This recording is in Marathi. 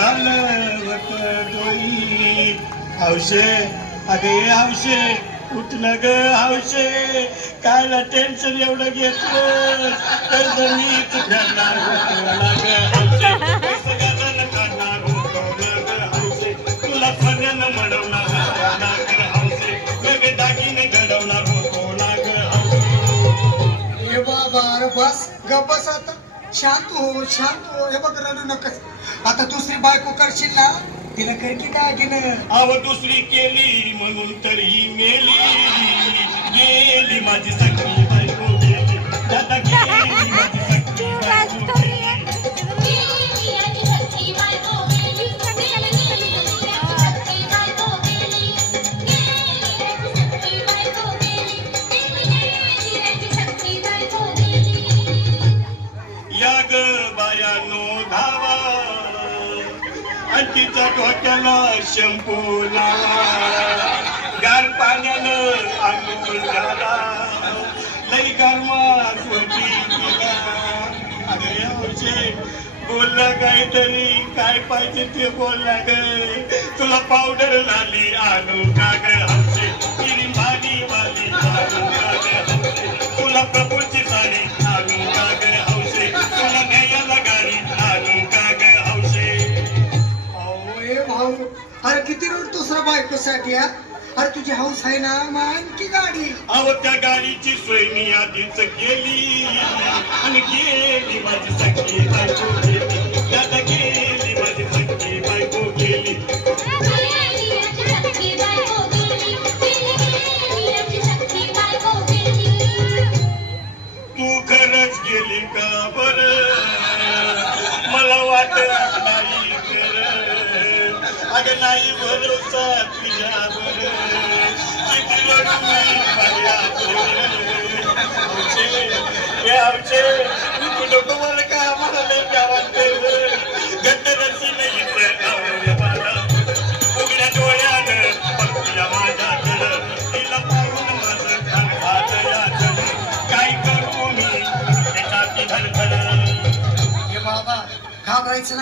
कालवत डोई हौशे अगे हौशे उठलं ग हौशे कायला टेन्शन एवढं घेतलं तर जमीच फिरणार होतो ग हौशे पैसे गाजन काढणार होतो ग हौशे तुला सोन्यानं मडवणार ग हौशे वेगळे दागिने घडवणार होतो ग हौशे. ए बाबा अरे बस ग बस आता शांत हो हे बघ रडू नकस आता दुसरी बायको करशील ना तिला कर की दागिनं अव दुसरी केली म्हणून तरी मेली गेली माझी सगळी बायको गेली दादा गेली माझी सगळी बायको गेली. या ग बायानो धावा तिच्या डोक्याला शंपू लावा गार पाण्यानं अंघोळ घाला लई गरमास होती तिला अगं यावर्षी बोलला काहीतरी काय पाहिजे ते बोलला ग तुला पावडर झाली आणू का ग हौशे तिरी माली वाली आणू का ग हौशे तुला प्रभूची साडी आणू का ग हौशे तुला न्यायाला गाडी आणू का ग हौशे. ए भाऊ अरे किती रोड दुसऱ्या बायकोसाठी अरे तुझी हौस आहे ना मग आणखी गाडी अहो त्या गाडीची सोय मी आधीच केली आणि गेली माझी सगळी बायको गेली दादा गेली माझी सगळी बायको गेली. तू खरंच गेली का बरं मला वाटत नाही खरं अगं नाही भरोसा तुझ्यावर किती रडू मी माझ्यावर हौशे तू नको मला का मला लय गावात गद्दरची नाही मला उघड्या डोळ्यानं बघूया माझ्याकडं तिला पाहून माझं खान खात याचं काय करू मी त्याच्यात धडधड. ए बाबा घाबरायचं